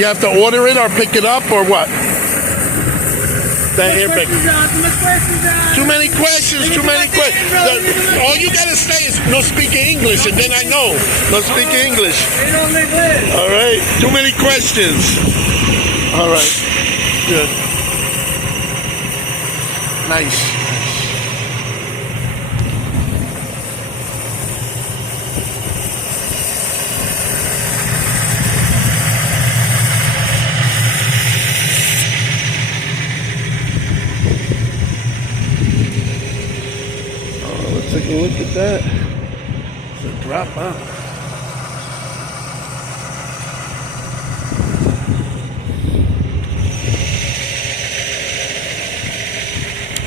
You have to order it or pick it up or what? That airbag. Too many questions. Too many questions. All you gotta say is no speak English, and then I know. No speak English. All right. Too many questions. All right. Good. Nice. Take a look at that. It's a drop, huh?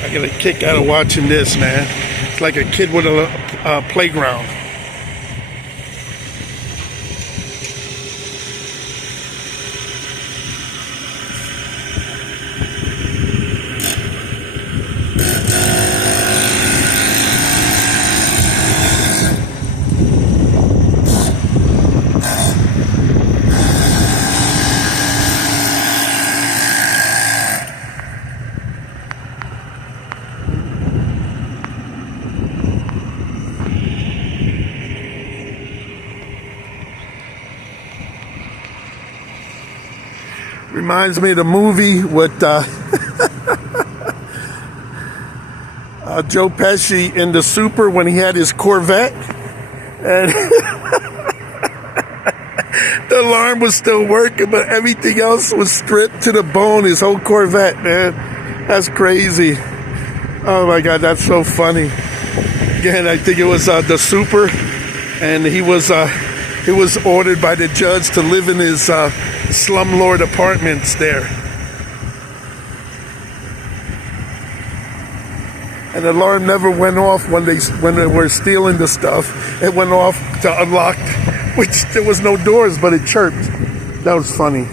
I get a kick out of watching this, man. It's like a kid with a playground. Reminds me of the movie with Joe Pesci in The Super when he had his Corvette and the alarm was still working, but everything else was stripped to the bone. His whole Corvette, man. That's crazy. Oh my God, that's so funny. Again, I think it was The Super, and he was ordered by the judge to live in his slumlord apartments there. And the alarm never went off when they were stealing the stuff. It went off to unlock, which there was no doors, but it chirped. That was funny.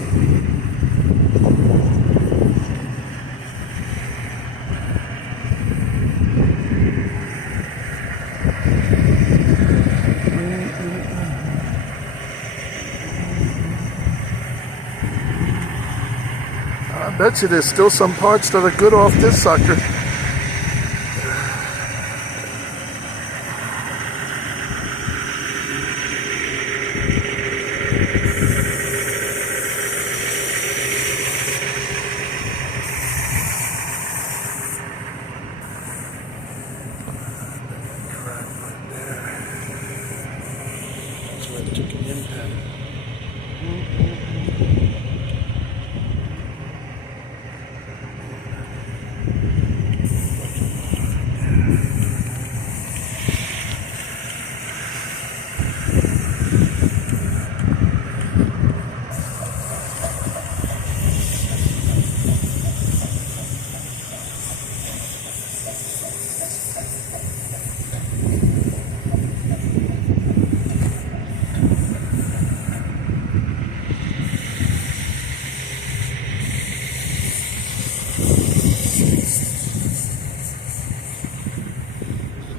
I bet you there's still some parts that are good off this sucker. Crap right there. That's where it took an impact.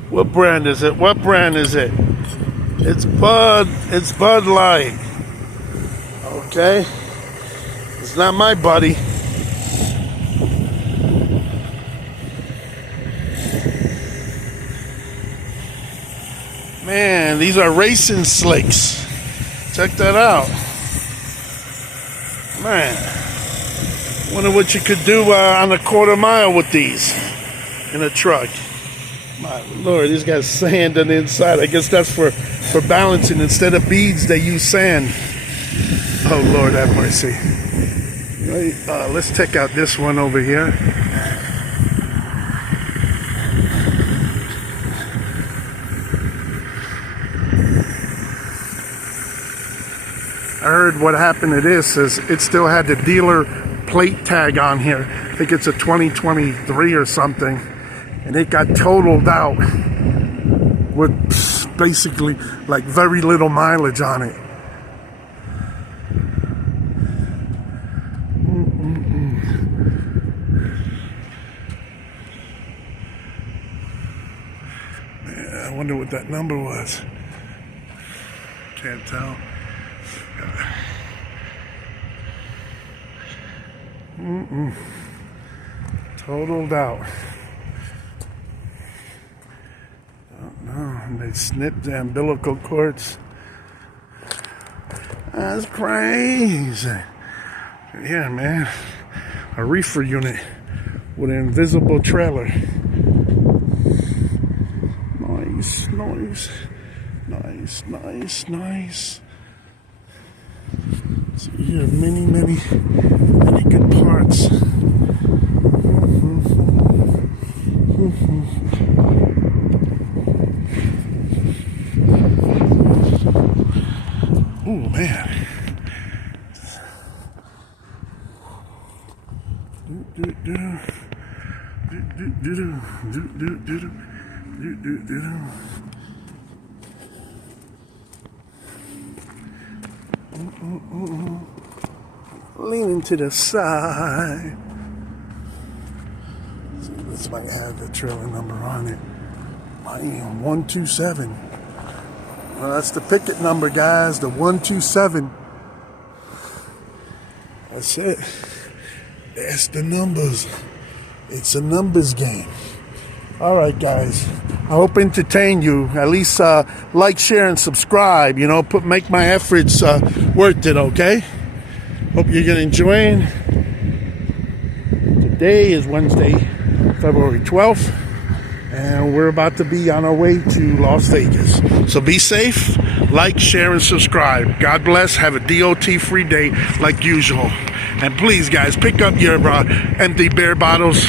What brand is it? What brand is it? It's Bud. It's Bud Light. Okay. It's not my buddy. Man, these are racing slicks. Check that out. Man. Wonder what you could do on a quarter mile with these in a truck. My Lord, these got sand on the inside. I guess that's for balancing. Instead of beads, they use sand. Oh, Lord, have mercy. Let's check out this one over here. I heard what happened to this is it still had the dealer plate tag on here. I think it's a 2023 or something. And it got totaled out with basically like very little mileage on it. Man, I wonder what that number was. Can't tell. Totaled out. Don't know. And they snipped the umbilical cords. That's crazy. Yeah, man. A reefer unit with an invisible trailer. Nice, nice, nice, nice, nice. So you have many good parts. Oh man. Leaning to the side. See, this might have the trailer number on it. 127. Well, that's the picket number, guys. The 127. That's it. That's the numbers. It's a numbers game. All right, guys. I hope I entertained you. At least like, share, and subscribe. You know, make my efforts worth it. Okay. Hope you're gonna enjoy. Today is Wednesday, February 12th, and we're about to be on our way to Las Vegas. So be safe. Like, share, and subscribe. God bless. Have a DOT-free day like usual. And please, guys, pick up your empty beer bottles.